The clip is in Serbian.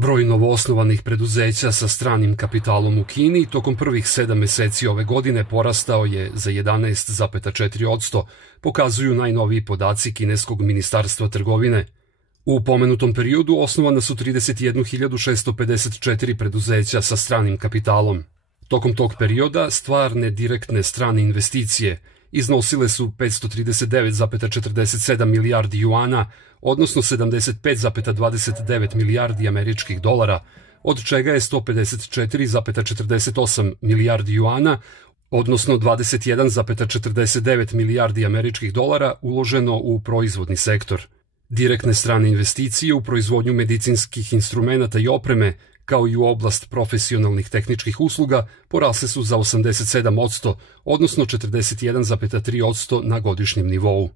Broj novoosnovanih preduzeća sa stranim kapitalom u Kini tokom prvih 7 meseci ove godine porastao je za 11,4%, pokazuju najnoviji podaci kineskog ministarstva trgovine. U pomenutom periodu osnovana su 31.654 preduzeća sa stranim kapitalom. Tokom tog perioda stvarne direktne strane investicije iznosile su 539,47 milijardi juana, odnosno 75,29 milijardi američkih dolara, od čega je 154,48 milijardi juana, odnosno 21,49 milijardi američkih dolara uloženo u proizvodni sektor. Direktne strane investicije u proizvodnju medicinskih instrumenata i opreme, kao i u oblast profesionalnih tehničkih usluga, porasle su za 87%, odnosno 41,3% na godišnjem nivou.